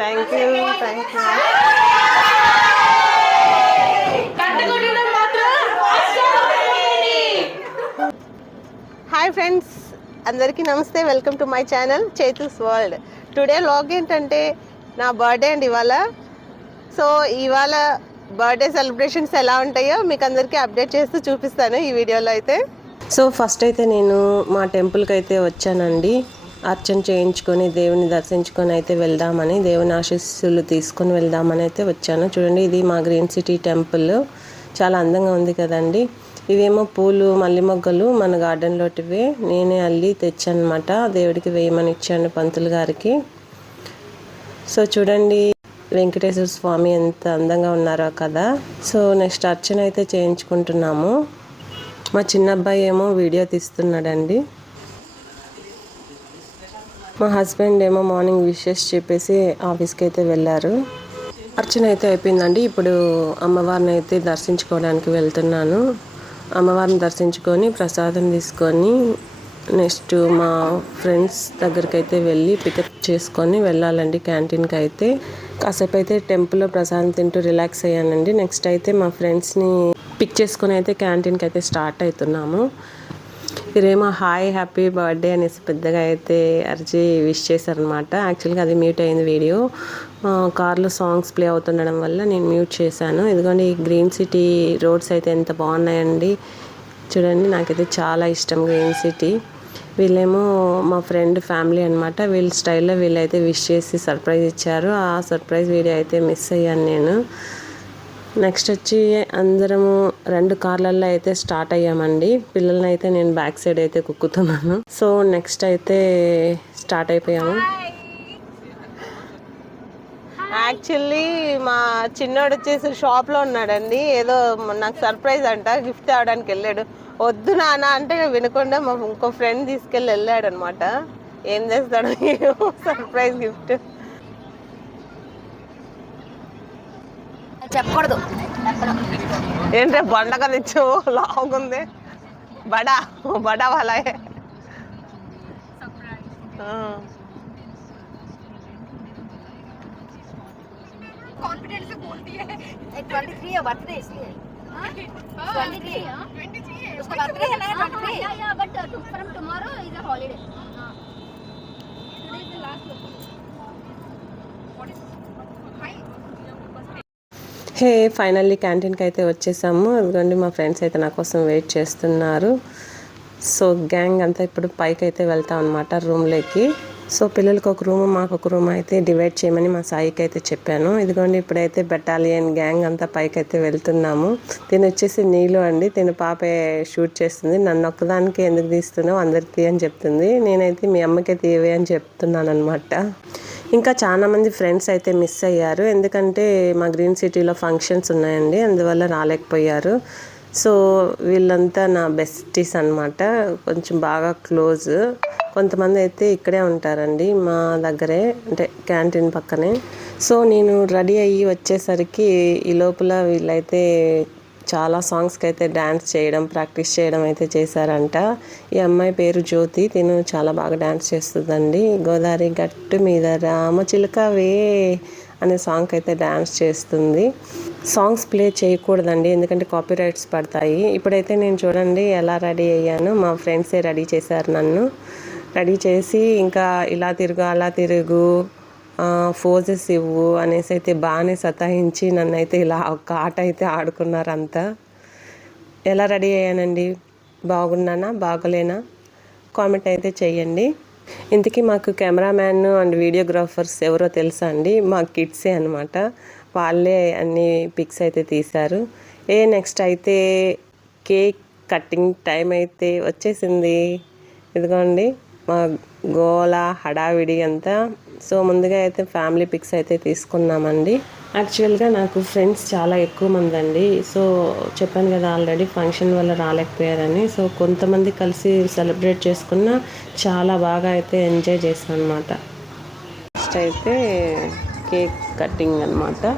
Thank you. Hi friends, అందరికీ నమస్తే. Welcome to my channel Chethu's world. Today vlog ఏంటంటే నా బర్త్డే అండి ఇవాళ. సో ఇవాళ బర్త్డే సెలబ్రేషన్స్ ఎలా ఉంటాయో మీకు అందరికీ అప్డేట్ చేస్తూ చూపిస్తాను ఈ వీడియోలో అయితే. సో ఫస్ట్ అయితే నేను మా టెంపుల్కి అయితే వచ్చానండి. అర్చన చేయించుకొని దేవుని దర్శించుకొని అయితే వెళ్దామని, దేవుని ఆశీస్సులు తీసుకొని వెళ్దామని అయితే వచ్చాను. చూడండి, ఇది మా గ్రీన్ సిటీ టెంపుల్. చాలా అందంగా ఉంది కదండి. ఇవేమో పూలు, మల్లి మొగ్గలు మన గార్డెన్లోటివే. నేనే అల్లి తెచ్చాను అనమాట. దేవుడికి వేయమని ఇచ్చాను పంతులు గారికి. సో చూడండి, వెంకటేశ్వర స్వామి ఎంత అందంగా ఉన్నారో కదా. సో నెక్స్ట్ అర్చన అయితే చేయించుకుంటున్నాము. మా చిన్న అబ్బాయి ఏమో వీడియో తీస్తున్నాడండి. మా హస్బెండ్ ఏమో మార్నింగ్ విషెస్ చెప్పేసి ఆఫీస్కి అయితే వెళ్ళారు. అర్చన అయితే అయిపోయిందండి. ఇప్పుడు అమ్మవారిని అయితే దర్శించుకోవడానికి వెళ్తున్నాను. అమ్మవారిని దర్శించుకొని ప్రసాదం తీసుకొని నెక్స్ట్ మా ఫ్రెండ్స్ దగ్గరికి అయితే వెళ్ళి పికప్ చేసుకొని వెళ్ళాలండి క్యాంటీన్కి అయితే. కాసేపు అయితే టెంపుల్లో ప్రసాదం తింటూ రిలాక్స్ అయ్యానండి. నెక్స్ట్ అయితే మా ఫ్రెండ్స్ని పిక్ చేసుకొని అయితే క్యాంటీన్కి అయితే స్టార్ట్ అవుతున్నాము. ఇదేమో హాయ్ హ్యాపీ బర్త్డే అనేసి పెద్దగా అయితే అరిచి విష్ చేశారనమాట. యాక్చువల్గా అది మ్యూట్ అయింది వీడియో. కార్లో సాంగ్స్ ప్లే అవుతుండడం వల్ల నేను మ్యూట్ చేశాను. ఇదిగోండి, గ్రీన్ సిటీ రోడ్స్ అయితే ఎంత బాగున్నాయండి. చూడండి, నాకైతే చాలా ఇష్టం గ్రీన్ సిటీ. వీళ్ళేమో మా ఫ్రెండ్ ఫ్యామిలీ అనమాట. వీళ్ళ స్టైల్లో వీళ్ళైతే విష్ చేసి సర్ప్రైజ్ ఇచ్చారు. ఆ సర్ప్రైజ్ వీడియో అయితే మిస్ అయ్యాను నేను. నెక్స్ట్ వచ్చి అందరము 2 కార్లలో అయితే స్టార్ట్ అయ్యామండి. పిల్లల్ని అయితే నేను బ్యాక్ సైడ్ అయితే కుక్కుతున్నాను. సో నెక్స్ట్ అయితే స్టార్ట్ అయిపోయాము. యాక్చువల్లీ మా చిన్నోడు వచ్చేసి షాప్లో ఉన్నాడండి. ఏదో నాకు సర్ప్రైజ్ అంట, గిఫ్ట్ తేవడానికి వెళ్ళాడు. వద్దు నాన్న అంటే వినకుండా మా ఇంకో ఫ్రెండ్ తీసుకెళ్ళి వెళ్ళాడు అనమాట. ఏం చేస్తాడు సర్ప్రైజ్ గిఫ్ట్ చెప్పకూడదు. ఏంటంటే బండగా తెచ్చు లాగుంది. బడా బడా వాళ్ళ कॉन्फिडेंस से बोलती है 23 है बर्थडे इसलिए 23 उसका बर्थडे है ना 23 या but from tomorrow is a holiday today is the last what is hi hey finally క్యాంటీన్కి అయితే వచ్చేసాము. ఎందుకంటే మా ఫ్రెండ్స్ అయితే నా కోసం వెయిట్ చేస్తున్నారు. సో గ్యాంగ్ అంతా ఇప్పుడు పైకి అయితే వెళ్తాం అనమాట రూమ్లోకి. సో పిల్లలకి ఒక రూమ్, మాకు ఒక రూమ్ అయితే డివైడ్ చేయమని మా సాయికి అయితే చెప్పాను. ఇదిగోండి, ఇప్పుడైతే బెటాలియన్ గ్యాంగ్ అంతా పైకి అయితే వెళ్తున్నాము. తిని వచ్చేసి నీళ్ళు అండి. తిని పాపే షూట్ చేస్తుంది. నన్ను ఒక్కదానికి ఎందుకు తీస్తున్నావు, అందరికి తీయని చెప్తుంది. నేనైతే మీ అమ్మకే తీయవే అని చెప్తున్నాను అనమాట. ఇంకా చాలామంది ఫ్రెండ్స్ అయితే మిస్ అయ్యారు. ఎందుకంటే మా గ్రీన్ సిటీలో ఫంక్షన్స్ ఉన్నాయండి, అందువల్ల రాలేకపోయారు. సో వీళ్ళంతా నా బెస్టీస్ అనమాట, కొంచెం బాగా క్లోజ్. కొంతమంది అయితే ఇక్కడే ఉంటారండి మా దగ్గరే, అంటే క్యాంటీన్ పక్కనే. సో నేను రెడీ అయ్యి వచ్చేసరికి ఈ లోపల వీళ్ళైతే చాలా సాంగ్స్కి అయితే డ్యాన్స్ చేయడం, ప్రాక్టీస్ చేయడం అయితే చేశారంట. ఈ అమ్మాయి పేరు జ్యోతి. తిను చాలా బాగా డ్యాన్స్ చేస్తుందండి. గోదావరి గట్టు మీద రామచిలుకవే అనే సాంగ్ అయితే డ్యాన్స్ చేస్తుంది. సాంగ్స్ ప్లే చేయకూడదండి, ఎందుకంటే కాపీరైట్స్ పడతాయి. ఇప్పుడైతే నేను చూడండి ఎలా రెడీ అయ్యాను. మా ఫ్రెండ్సే రెడీ చేశారు నన్ను. రెడీ చేసి ఇంకా ఇలా తిరుగు, అలా తిరుగు, ఫోజెస్ ఇవ్వు అనేసి అయితే బాగానే సతాయించి నన్ను అయితే ఇలా ఒక ఆట అయితే ఆడుకున్నారు అంతా. ఎలా రెడీ అయ్యానండి, బాగున్నానా బాగోలేనా కామెంట్ అయితే చెయ్యండి. ఇంతకీ మాకు కెమెరామ్యాన్ అండ్ వీడియోగ్రాఫర్స్ ఎవరో తెలుసా అండి, మా కిడ్సే అనమాట. వాళ్ళే అన్ని పిక్స్ అయితే తీశారు. నెక్స్ట్ అయితే కేక్ కటింగ్ టైం అయితే వచ్చేసింది. ఇదిగోండి మా గోల హడావిడి అంతా. సో ముందుగా అయితే ఫ్యామిలీ పిక్స్ అయితే తీసుకున్నామండి. యాక్చువల్గా నాకు ఫ్రెండ్స్ చాలా ఎక్కువ మంది అండి. సో చెప్పాను కదా ఆల్రెడీ ఫంక్షన్ వల్ల రాలేకపోయారని. సో కొంతమంది కలిసి సెలబ్రేట్ చేసుకున్న చాలా బాగా అయితే ఎంజాయ్ చేశాను అనమాట. నెక్స్ట్ అయితే కేక్ కటింగ్ అనమాట.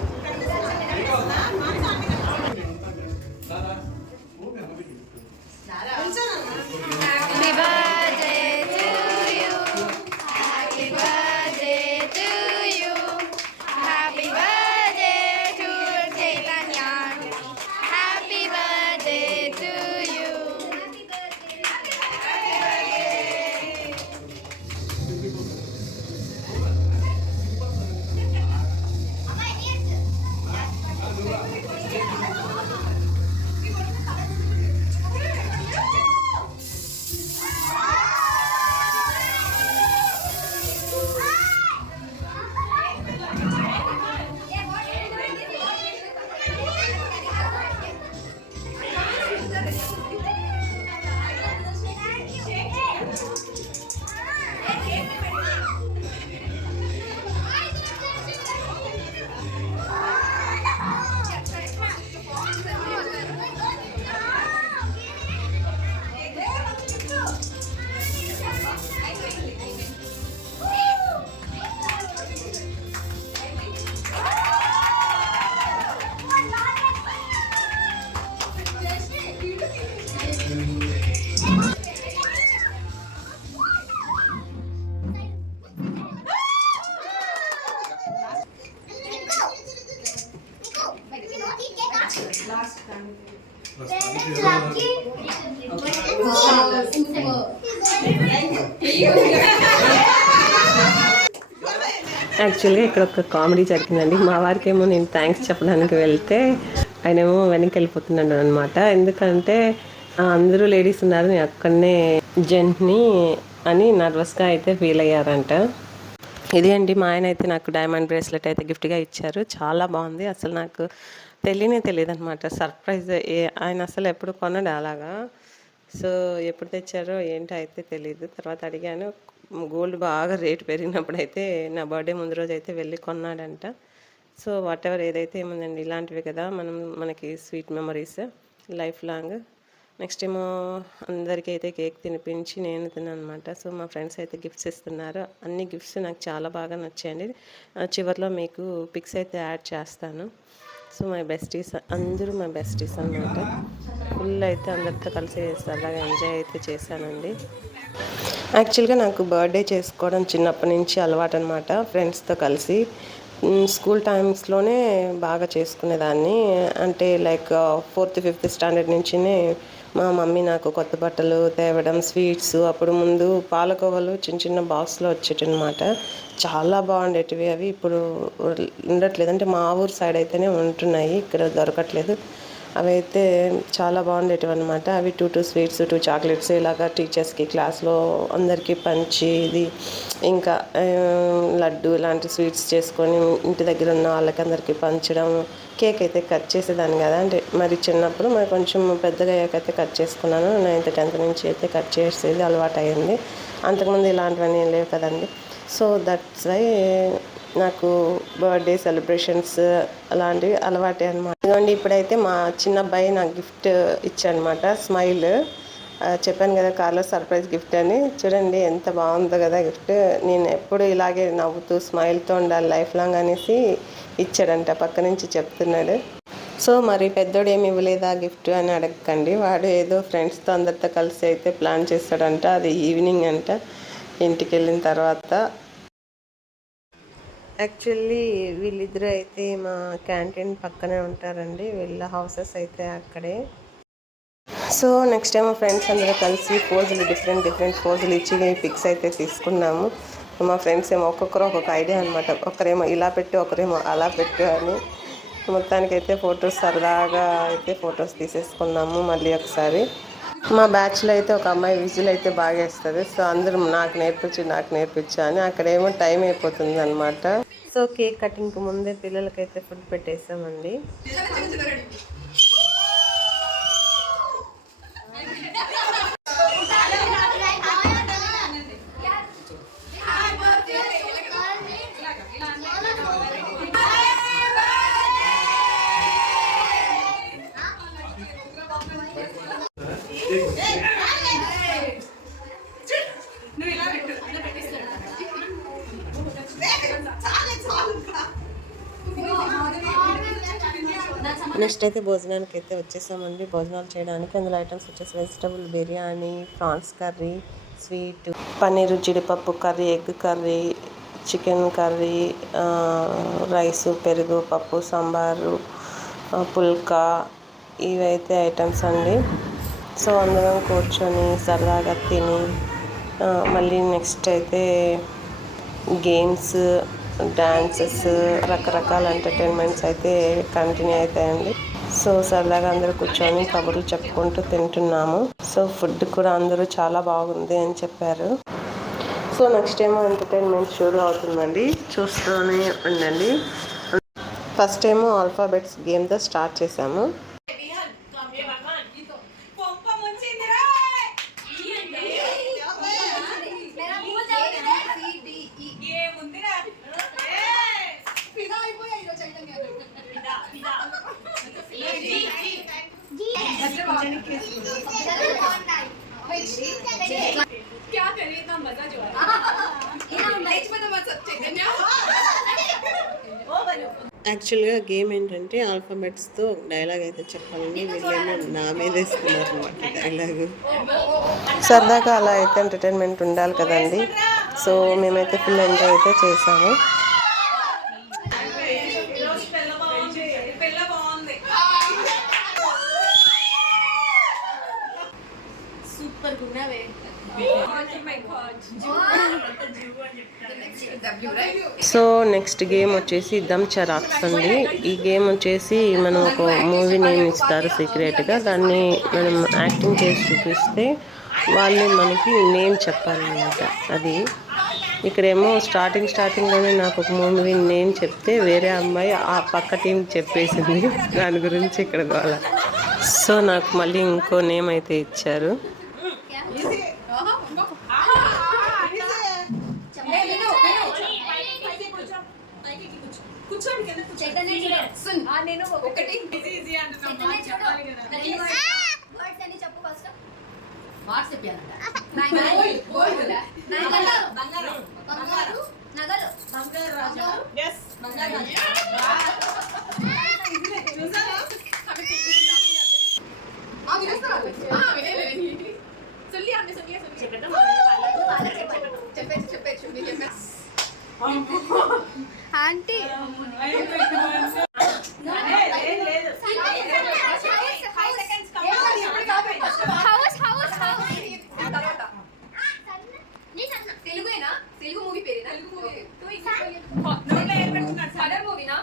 యాక్చువల్గా ఇక్కడ ఒక కామెడీ జరిగిందండి. మా వారికి ఏమో నేను థ్యాంక్స్ చెప్పడానికి వెళ్తే ఆయనేమో వెనక్కి వెళ్ళిపోతున్నాడు అనమాట. ఎందుకంటే అందరూ లేడీస్ ఉన్నారు, నేను అక్కడనే జెంట్ని అని నర్వస్గా అయితే ఫీల్ అయ్యారంట. ఇది అండి, మా ఆయన అయితే నాకు డైమండ్ బ్రేస్లెట్ అయితే గిఫ్ట్గా ఇచ్చారు. చాలా బాగుంది. అసలు నాకు తెలియదు అనమాట. సర్ప్రైజ్. ఆయన అసలు ఎప్పుడు కొనడు అలాగా. సో ఎప్పుడు తెచ్చారో ఏంటో అయితే తెలియదు. తర్వాత అడిగాను. గోల్డ్ బాగా రేటు పెరిగినప్పుడు అయితే నా బర్త్డే ముందు రోజు అయితే వెళ్ళి కొన్నాడంట. సో వాట్ ఎవర్ ఏదైతే ఏముందండి, ఇలాంటివి కదా మనకి sweet memories life long. Next ఏమో అందరికీ అయితే కేక్ తినిపించి నేను తిన్నాను అనమాట. సో మా ఫ్రెండ్స్ అయితే గిఫ్ట్స్ ఇస్తున్నారు. అన్ని గిఫ్ట్స్ నాకు చాలా బాగా నచ్చాయండి. చివరిలో మీకు పిక్స్ అయితే యాడ్ చేస్తాను. సో మై బెస్టీస్, అందరూ మై బెస్టీస్ అనమాట. ఫుల్ అయితే అందరితో కలిసి సరదాగా ఎంజాయ్ అయితే చేశానండి. యాక్చువల్గా నాకు బర్త్డే చేసుకోవడం చిన్నప్పటి నుంచి అలవాటు అనమాట. ఫ్రెండ్స్తో కలిసి స్కూల్ టైమ్స్లోనే బాగా చేసుకునేదాన్ని. అంటే లైక్ 4th 5th స్టాండర్డ్ నుంచినే మా మమ్మీ నాకు కొత్త బట్టలు తేవడం, స్వీట్స్. అప్పుడు ముందు పాలకోవలు చిన్న చిన్న బాక్స్లో వచ్చేటనమాట. చాలా బాగుండేటివి అవి. ఇప్పుడు ఉండట్లేదు. అంటే మా ఊరు సైడ్ అయితేనే ఉంటున్నాయి, ఇక్కడ దొరకట్లేదు. అవి అయితే చాలా బాగుండేటివి అనమాట. అవి 2 స్వీట్స్ 2 చాక్లెట్స్ ఇలాగా టీచర్స్కి క్లాస్లో అందరికీ పంచి, ఇది ఇంకా లడ్డు ఇలాంటి స్వీట్స్ చేసుకొని ఇంటి దగ్గర ఉన్న వాళ్ళకి అందరికీ పంచడం. కేక్ అయితే కట్ చేసేదాన్ని కదా, అంటే మరి చిన్నప్పుడు మరి కొంచెం పెద్దగా అయ్యాకైతే కట్ చేసుకున్నాను. 9th 10th నుంచి అయితే కట్ చేసేది అలవాటు అయ్యింది. అంతకుముందు ఇలాంటివన్నీ లేవు కదండి. సో దట్స్ వై నాకు బర్త్డే సెలబ్రేషన్స్ అలాంటివి అలవాటే అనమాట. ఇదిగోండి, ఇప్పుడైతే మా చిన్న అబ్బాయి నాకు గిఫ్ట్ ఇచ్చానమాట. స్మైల్ చెప్పాను కదా కార్లో సర్ప్రైజ్ గిఫ్ట్ అని. చూడండి ఎంత బాగుందో కదా గిఫ్ట్. నేను ఎప్పుడు ఇలాగే నవ్వుతూ స్మైల్తో ఉండాలి లైఫ్ లాంగ్ అనేసి ఇచ్చాడంట. పక్క నుంచి చెప్తున్నాడు. సో మరి పెద్దోడు ఏమి ఇవ్వలేదా గిఫ్ట్ అని అడగకండి. వాడు ఏదో ఫ్రెండ్స్తో అందరితో కలిసి అయితే ప్లాన్ చేస్తాడంట. అది ఈవినింగ్ అంట, ఇంటికి వెళ్ళిన తర్వాత. యాక్చువల్లీ వీళ్ళిద్దరూ అయితే మా క్యాంటీన్ పక్కనే ఉంటారండి. వీళ్ళ హౌసెస్ అయితే అక్కడే. సో నెక్స్ట్ టైం మా ఫ్రెండ్స్ అందరూ కలిసి పోజులు డిఫరెంట్ పోజులు ఇచ్చి పిక్స్ అయితే తీసుకున్నాము. మా ఫ్రెండ్స్ ఏమో ఒక్కొక్కరు ఒక్కొక్క ఐడియా అనమాట. ఒకరేమో ఇలా పెట్టు, ఒకరేమో అలా పెట్టు అని. మొత్తానికైతే ఫొటోస్ సరదాగా అయితే ఫొటోస్ తీసేసుకున్నాము. మళ్ళీ ఒకసారి మా బ్యాచ్లో అయితే ఒక అమ్మాయి విజిల్ అయితే బాగా వేస్తుంది. సో అందరూ నాకు నేర్పించు అని. అక్కడేమో టైం అయిపోతుంది అనమాట. సో కేక్ కటింగ్కి ముందే పిల్లలకైతే ఫుడ్ పెట్టేసామండి. నెక్స్ట్ అయితే భోజనానికి అయితే వచ్చేసామండి. భోజనాలు చేయడానికి అందులో ఐటమ్స్ వచ్చేసి vegetable biryani, prawns curry, sweet, paneer, జీడిపప్పు curry, egg curry, chicken curry, rice, పెరుగు, పప్పు, సాంబారు, పుల్కా, ఇవైతే ఐటమ్స్ అండి. సో అందరం కూర్చొని సరదాగా తిని మళ్ళీ నెక్స్ట్ అయితే గేమ్స్, డాన్సెస్, రకరకాల ఎంటర్టైన్మెంట్స్ అయితే కంటిన్యూ అవుతాయండి. సో సరదాగా అందరూ కూర్చొని కబుర్లు చెప్పుకుంటూ తింటున్నాము. సో ఫుడ్ కూడా అందరూ చాలా బాగుంది అని చెప్పారు. సో నెక్స్ట్ ఏమో ఎంటర్టైన్మెంట్ షూరు అవుతుందండి, చూస్తూనే ఉండండి. ఫస్ట్ ఏమో ఆల్ఫాబెట్స్ గేమ్తో స్టార్ట్ చేసాము. क्या करें, इतना मजा जो है యాక్చువల్గా గేమ్ ఏంటంటే ఆల్ఫాబెట్స్తో డైలాగ్ అయితే చెప్పాలని వీళ్ళేమో నా మీద వేసుకున్నారు అనమాట డైలాగు. సరదాగా అలా అయితే ఎంటర్టైన్మెంట్ ఉండాలి కదండి. సో మేమైతే ఫుల్ ఎంజాయ్ అయితే చేసాము. సో నెక్స్ట్ గేమ్ వచ్చేసి దమ్ చరాక్స్ అండి. ఈ గేమ్ వచ్చేసి మనం ఒక మూవీ నేమ్ ఇస్తారు సీక్రెట్గా, దాన్ని మనం యాక్టింగ్ చేసి చూపిస్తే వాళ్ళు మనకి నేమ్ చెప్పాలన్నమాట. అది ఇక్కడేమో స్టార్టింగ్లోనే నాకు ఒక మూవీ నేమ్ చెప్తే వేరే అమ్మాయి ఆ పక్క టీం చెప్పేసింది, దాని గురించి ఇక్కడ గోల. సో నాకు మళ్ళీ ఇంకో నేమ్ అయితే ఇచ్చారు. ఆంటీ తెలుగునా? తెలుగు మూవీ పేరేనా? సదర్ మూవీనా?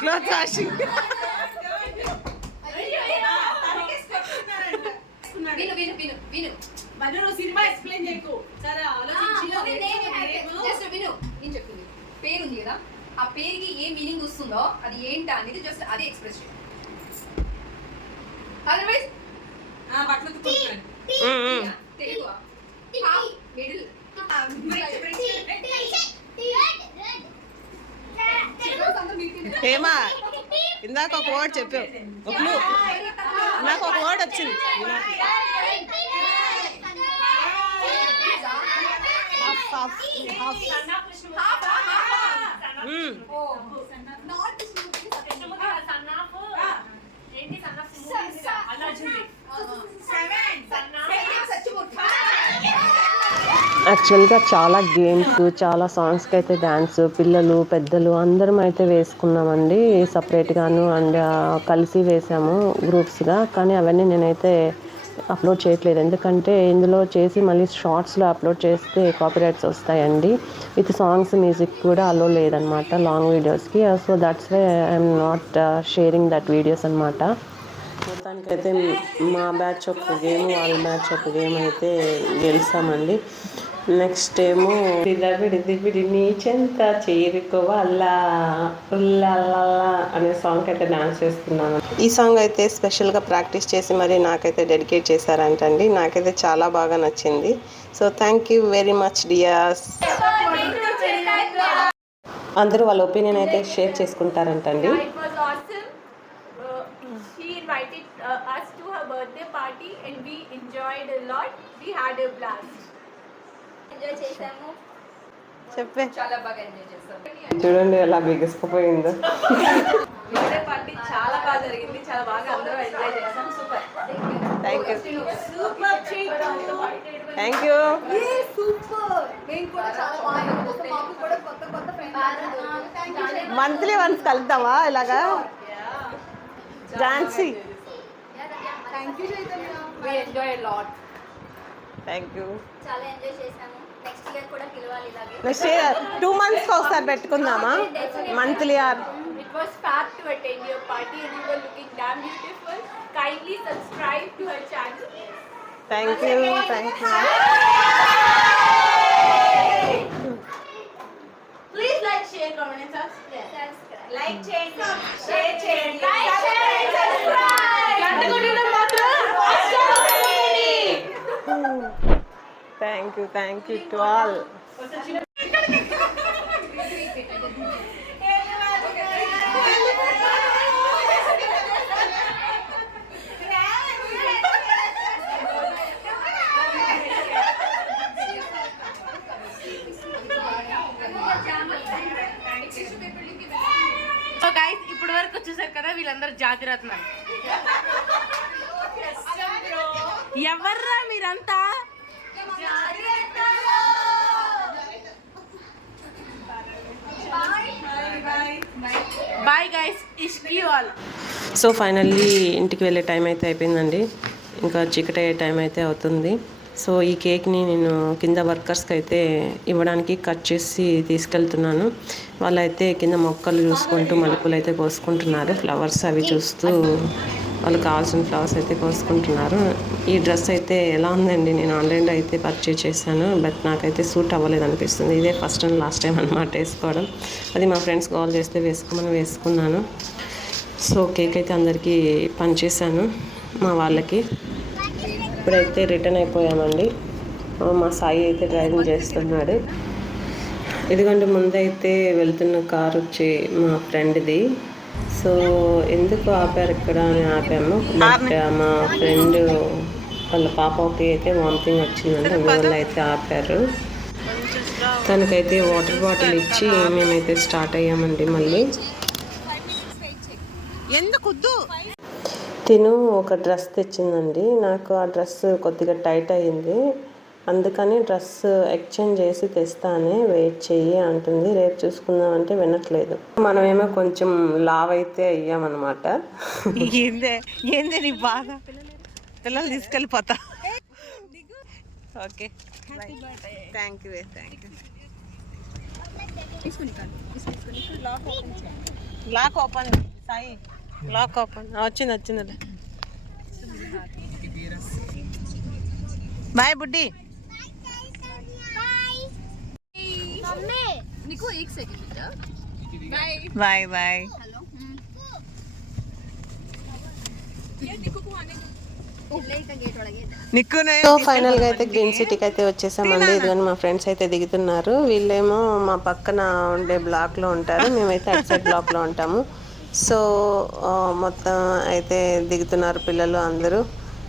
Cloth washing. విను విను విను విను సినిమా ఎక్స్ప్లెయిన్ చేయకు సరే జస్ట్ విను. నేను చెప్పింది పేరు ఉంది కదా, ఆ పేరుకి ఏ మీనింగ్ వస్తుందో అది ఏంటా అనేది జస్ట్ అదే ఎక్స్ప్రెస్ చేయాలి. అదర్వైజ్ తెలుగు మిడిల్ ఏమా ఇందాక ఒక వర్డ్ చెప్పావు, నాకు ఒక వర్డ్ వచ్చింది. యాక్చువల్గా చాలా గేమ్స్, చాలా సాంగ్స్కి అయితే డ్యాన్స్, పిల్లలు పెద్దలు అందరం అయితే వేసుకున్నామండి సపరేట్గాను, అండ్ కలిసి వేసాము గ్రూప్స్గా. కానీ అవన్నీ నేనైతే అప్లోడ్ చేయట్లేదు, ఎందుకంటే ఇందులో చేసి మళ్ళీ షార్ట్స్లో అప్లోడ్ చేస్తే కాపీరైట్స్ వస్తాయండి. విత్ సాంగ్స్ మ్యూజిక్ కూడా అలో లేదనమాట లాంగ్ వీడియోస్కి. So that's why I'm not sharing that videos అనమాట. మొత్తానికైతే మా బ్యాచ్ ఒక గేమ్, వాళ్ళ బ్యాచ్ ఒక గేమ్ అయితే గెలిచామండి. నెక్స్ట్ ఏమో దివిడి నీ చెంత చేరుకోవాలా అనే సాంగ్ అయితే డాన్స్ చేస్తున్నాను. ఈ సాంగ్ అయితే స్పెషల్గా ప్రాక్టీస్ చేసి మరి నాకైతే డెడికేట్ చేశారంటండి. నాకైతే చాలా బాగా నచ్చింది. So thank you very much dears. అందరూ వాళ్ళ ఒపీనియన్ అయితే షేర్ చేసుకుంటారంటండి. Invited us to her birthday party and we enjoyed a lot. We had a blast. Enjoy చేసాము, చెప్పే చాలా బాగా ఎంజాయ్ చేసాము. చూడండి ఎలా బిగిసిపోయిందో. బర్త్డే పార్టీ చాలా బాగా జరిగింది, చాలా బాగా అందరూ ఎంజాయ్ చేసాం. Super, thank you super thank you. Super. మేము కూడా చాలా బాగా మాకు కూడా కొత్త కొత్త ఫ్రెండ్స్. మంత్లీ వన్స్ కలుద్దామా ఇలాగా? Jhansi thank you Chaitanya. We enjoyed a lot. Thank you. చాలా ఎంజాయ్ చేసాము. నెక్స్ట్ ఇయర్ కూడా పిలవాలి ఇలాగే. నెక్స్ట్ ఇయర్ 2 months ఒకసారి పెట్టుకుందామా monthly or? It was fab to attend your party and you were looking damn beautiful. Kindly subscribe to her channel. Thank you thank you. Please like, share, comment and subscribe. Like చేయండి, share చేయండి, గంట కొట్టడం మాత్రం thank you to all. So guys ఇప్పటి వరకు చూసారు కదా, వీళ్ళందరూ జాతిరత్నాలు. ఎవర్రా మీరంతా? బాయ్ గైస్, ఇష్కి ఆల్. సో ఫైనల్లీ ఇంటికి వెళ్ళే టైం అయితే అయిపోయిందండి. ఇంకా చీకటి అయ్యే టైం అయితే అవుతుంది. సో ఈ కేక్ని నేను కింద వర్కర్స్కి అయితే ఇవ్వడానికి కట్ చేసి తీసుకెళ్తున్నాను. వాళ్ళైతే కింద మొక్కలు చూసుకుంటూ మలుపులు అయితే కోసుకుంటున్నారు. ఫ్లవర్స్ అవి చూస్తూ వాళ్ళు కావాల్సిన ఫ్లవర్స్ అయితే కోసుకుంటున్నారు. ఈ డ్రెస్ అయితే ఎలా ఉందండి, నేను ఆన్లైన్లో అయితే పర్చేజ్ చేశాను. బట్ నాకైతే సూట్ అవ్వలేదు అనిపిస్తుంది. ఇదే ఫస్ట్ అండ్ లాస్ట్ టైం అనమాట వేసుకోవడం. అది మా ఫ్రెండ్స్ కాల్ చేస్తే వేసుకోమని వేసుకున్నాను. సో కేక్ అయితే అందరికీ పనిచేశాను మా వాళ్ళకి. ఇప్పుడైతే రిటర్న్ అయిపోయామండి. మా సాయి అయితే డ్రైవింగ్ చేస్తున్నాడు. ఇదిగోండి ముందైతే వెళ్తున్న కార్ వచ్చి మా ఫ్రెండ్ది. సో ఎందుకు ఆపారు ఇక్కడ అని ఆపాము. బట్ మా ఫ్రెండ్ వాళ్ళ పాపకి అయితే వామిటింగ్ వచ్చిందండి, అందువల్ల అయితే ఆపారు. తనకైతే వాటర్ బాటిల్ ఇచ్చి మేమైతే స్టార్ట్ అయ్యామండి. మళ్ళీ తిను ఒక డ్రెస్ తెచ్చిందండి. నాకు ఆ డ్రెస్ కొద్దిగా టైట్ అయ్యింది, అందుకని డ్రెస్ ఎక్స్చేంజ్ చేసి తెస్తానే, వెయిట్ చెయ్యి అంటుంది. రేపు చూసుకుందామంటే వినట్లేదు. మనమేమో కొంచెం లావ్ అయితే అయ్యామన్నమాట. ఏందే నీ బాధ, పిల్లలు తీసుకెళ్ళిపోతా. Okay thank you. Lock open Sai, lock open. వచ్చింది. బాయ్ బుడ్డి. निको एक सेकंड बेटा बाय हेलो సో ఫైనల్గా అయితే గ్రీన్ సిటీకి అయితే వచ్చేసామండి. ఇదిగోని మా ఫ్రెండ్స్ అయితే దిగుతున్నారు. వీళ్ళేమో మా పక్కన ఉండే బ్లాక్లో ఉంటారు, మేమైతే అటు సైడ్ బ్లాక్లో ఉంటాము. సో మొత్తం అయితే దిగుతున్నారు పిల్లలు అందరూ.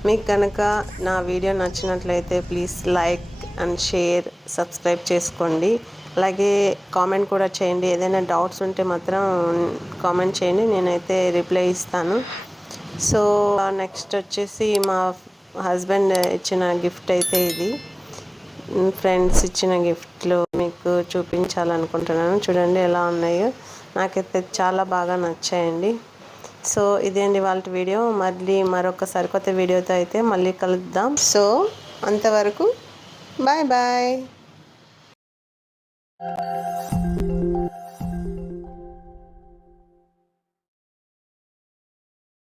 మీకు కనుక నా వీడియో నచ్చినట్లయితే please like and share, subscribe చేసుకోండి. అలాగే కామెంట్ కూడా చేయండి. ఏదైనా డౌట్స్ ఉంటే మాత్రం కామెంట్ చేయండి, నేనైతే రిప్లై ఇస్తాను. సో నెక్స్ట్ వచ్చేసి మా హస్బెండ్ ఇచ్చిన గిఫ్ట్ అయితే ఇది. ఫ్రెండ్స్ ఇచ్చిన గిఫ్ట్లు మీకు చూపించాలనుకుంటున్నాను. చూడండి ఎలా ఉన్నాయో, నాకైతే చాలా బాగా నచ్చాయండి. సో ఇదేంటి వాళ్ళ వీడియో. మళ్ళీ మరొక సరికొత్త వీడియోతో అయితే మళ్ళీ కలుద్దాం. సో అంతవరకు బాయ్.